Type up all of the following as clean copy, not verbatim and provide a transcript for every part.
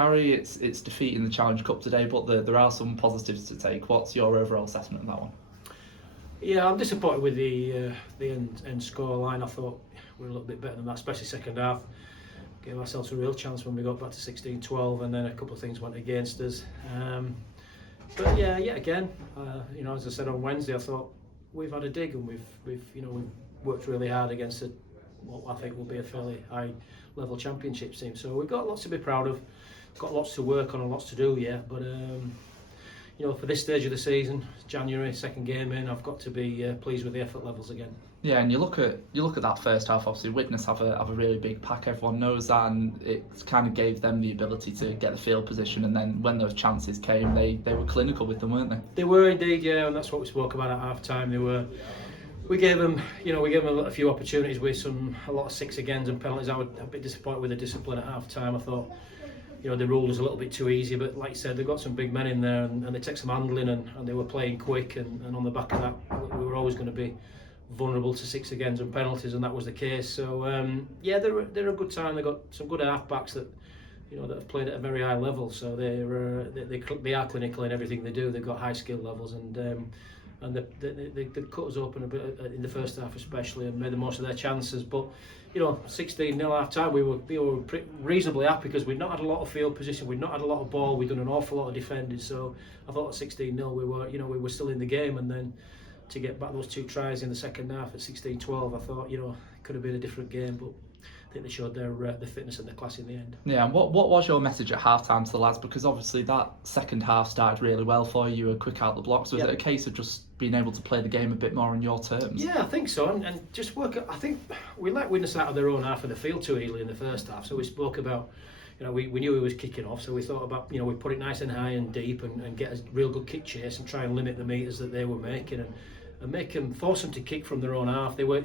Gary. It's defeating the Challenge Cup today, but there are some positives to take. What's your overall assessment of that one? Yeah, I'm disappointed with the end score line. I thought we were a little bit better than that, especially second half. Gave ourselves a real chance when we got back to 16-12, and then a couple of things went against us. But yeah, again, as I said on Wednesday, I thought we've had a dig, and we've worked really hard against what I think will be a fairly high level championship team. So we've got lots to be proud of, got lots to work on and lots to do yet. But for this stage of the season, January, second game in, I've got to be pleased with the effort levels again. Yeah, and you look at that first half. Obviously, Widnes have a really big pack. Everyone knows that, and it kind of gave them the ability to get the field position. And then when those chances came, they were clinical with them, weren't they? They were indeed, yeah, and that's what we spoke about at half time. We gave them a few opportunities with a lot of 6 agains and penalties. I was a bit disappointed with the discipline at half time. I thought, the rule was a little bit too easy, but like you said, they've got some big men in there, and they take some handling, and they were playing quick, and on the back of that, we were always going to be vulnerable to 6 agains and penalties, and that was the case. So they're a good time. They've got some good half backs that have played at a very high level. So they are clinical in everything they do. They've got high skill levels, and they cut us open a bit in the first half especially, and made the most of their chances. But 16-0 half time, we were reasonably happy because we'd not had a lot of field position, we'd not had a lot of ball, we'd done an awful lot of defending. So I thought at 16-0 we were still in the game, and then to get back those 2 tries in the second half at 16-12, I thought it could have been a different game, but I think they showed their fitness and their class in the end. Yeah, and what was your message at half time to the lads? Because obviously that second half started really well for you. You were quick out the blocks. Was it a case of just being able to play the game a bit more on your terms? Yeah, I think so, and just work. I think we let Widnes out of their own half of the field too early in the first half. So we spoke about, we knew he was kicking off, so we thought about, we put it nice and high and deep, and get a real good kick chase and try and limit the metres that they were making, and force them to kick from their own half. They were,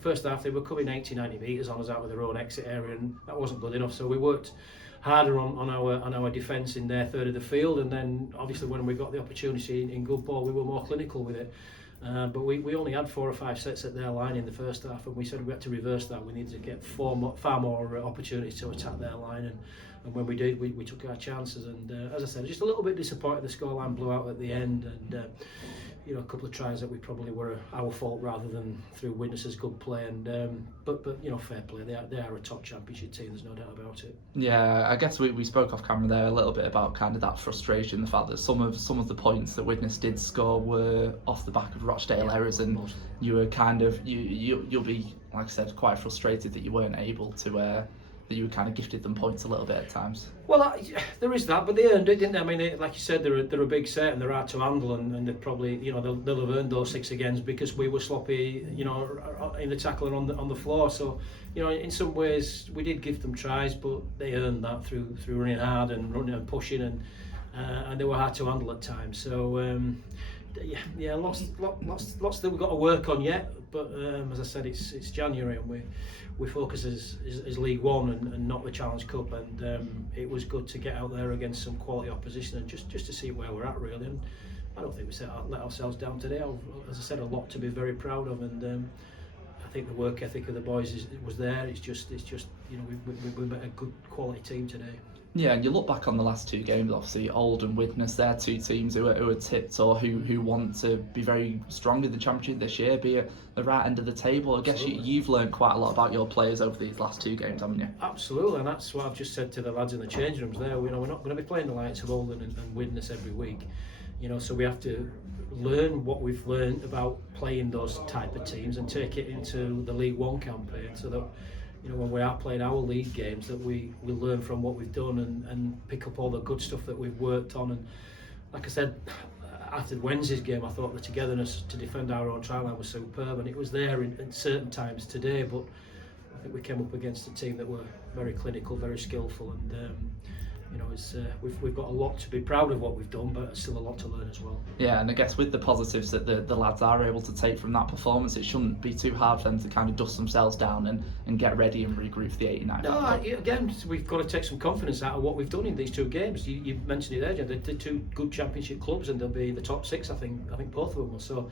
first half they were coming 80-90 metres on us out of their own exit area, and that wasn't good enough. So we worked harder on our defence in their third of the field, and then obviously when we got the opportunity in good ball, we were more clinical with it. But we only had 4 or 5 sets at their line in the first half, and we said we had to reverse that. We needed to get far more opportunities to attack their line, and when we did, we took our chances. And as I said, just a little bit disappointed the scoreline blew out at the end, and a couple of tries that we probably were our fault rather than through Widnes's good play. And but fair play. They are a top championship team. There's no doubt about it. Yeah, I guess we spoke off camera there a little bit about kind of that frustration, the fact that some of the points that Widnes did score were off the back of Rochdale errors, and you were kind of you'll be, like I said, quite frustrated that you weren't able to. That you kind of gifted them points a little bit at times. Well, there is that, but they earned it, didn't they? I mean, like you said, they're a big set and they're hard to handle, and they probably, they'll have earned those 6 agains because we were sloppy, in the tackle and on the floor. So, in some ways we did give them tries, but they earned that through running hard and running and pushing, and they were hard to handle at times. So, lots that we've got to work on yet. But as I said, it's January, and we focus as League One and not the Challenge Cup, and it was good to get out there against some quality opposition and just to see where we're at really. And I don't think we let ourselves down today. As I said, a lot to be very proud of, and I think the work ethic of the boys was there. It's just we've met a good quality team today. Yeah, and you look back on the last 2 games, obviously Old and Widnes, they're 2 teams who are tipped or who want to be very strong in the championship this year, be at the right end of the table. I guess you've learned quite a lot about your players over these last 2 games, haven't you? Absolutely, and that's what I've just said to the lads in the change rooms there. We're not going to be playing the likes of Old and Widnes every week. So we have to learn what we've learned about playing those type of teams and take it into the League One campaign, so that when we are playing our league games, that we learn from what we've done and pick up all the good stuff that we've worked on. And like I said, after Wednesday's game, I thought the togetherness to defend our own try line was superb, and it was there in certain times today, but I think we came up against a team that were very clinical, very skillful, and we've got a lot to be proud of what we've done, but still a lot to learn as well. Yeah, and I guess with the positives that the lads are able to take from that performance, it shouldn't be too hard for them to kind of dust themselves down and get ready and regroup for the 89th. No, again, we've got to take some confidence out of what we've done in these 2 games. You mentioned it there, they're 2 good championship clubs, and they'll be the top 6. I think both of them will. So,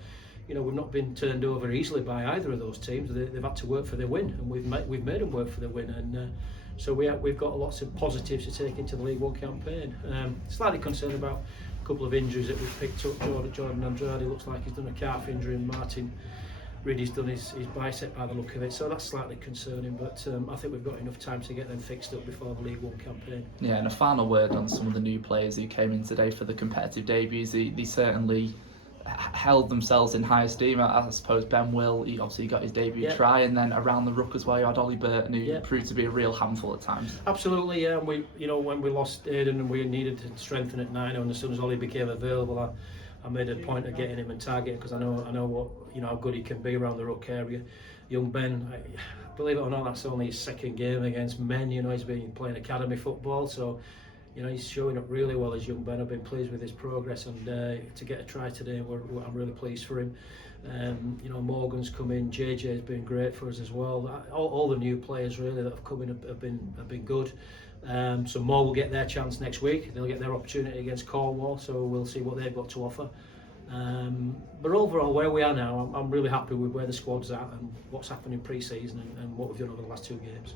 we've not been turned over easily by either of those teams. They've had to work for their win, and we've made them work for their win. And so we've got lots of positives to take into the League One campaign. Slightly concerned about a couple of injuries that we've picked up. Jordan Andrade looks like he's done a calf injury, and Martin Riddy's done his bicep by the look of it, so that's slightly concerning, but I think we've got enough time to get them fixed up before the League One campaign. Yeah, and a final word on some of the new players who came in today for the competitive debuts. They certainly held themselves in high esteem. I suppose Ben Will, he obviously got his debut try, and then around the ruck as well, you had Ollie Burton, who proved to be a real handful at times. Absolutely, yeah. And we, when we lost Aidan and we needed to strengthen at 9, and as soon as Ollie became available, I made a point of getting him and targeting, because I know what how good he can be around the ruck area. Young Ben, believe it or not, that's only his second game against men. He's been playing academy football, so he's showing up really well as young Ben. I've been pleased with his progress, and to get a try today, I'm really pleased for him. Morgan's come in, JJ's been great for us as well. All the new players really that have come in have been good. Some more will get their chance next week. They'll get their opportunity against Cornwall, so we'll see what they've got to offer. But overall, where we are now, I'm really happy with where the squad's at and what's happened in pre-season and what we've done over the last 2 games.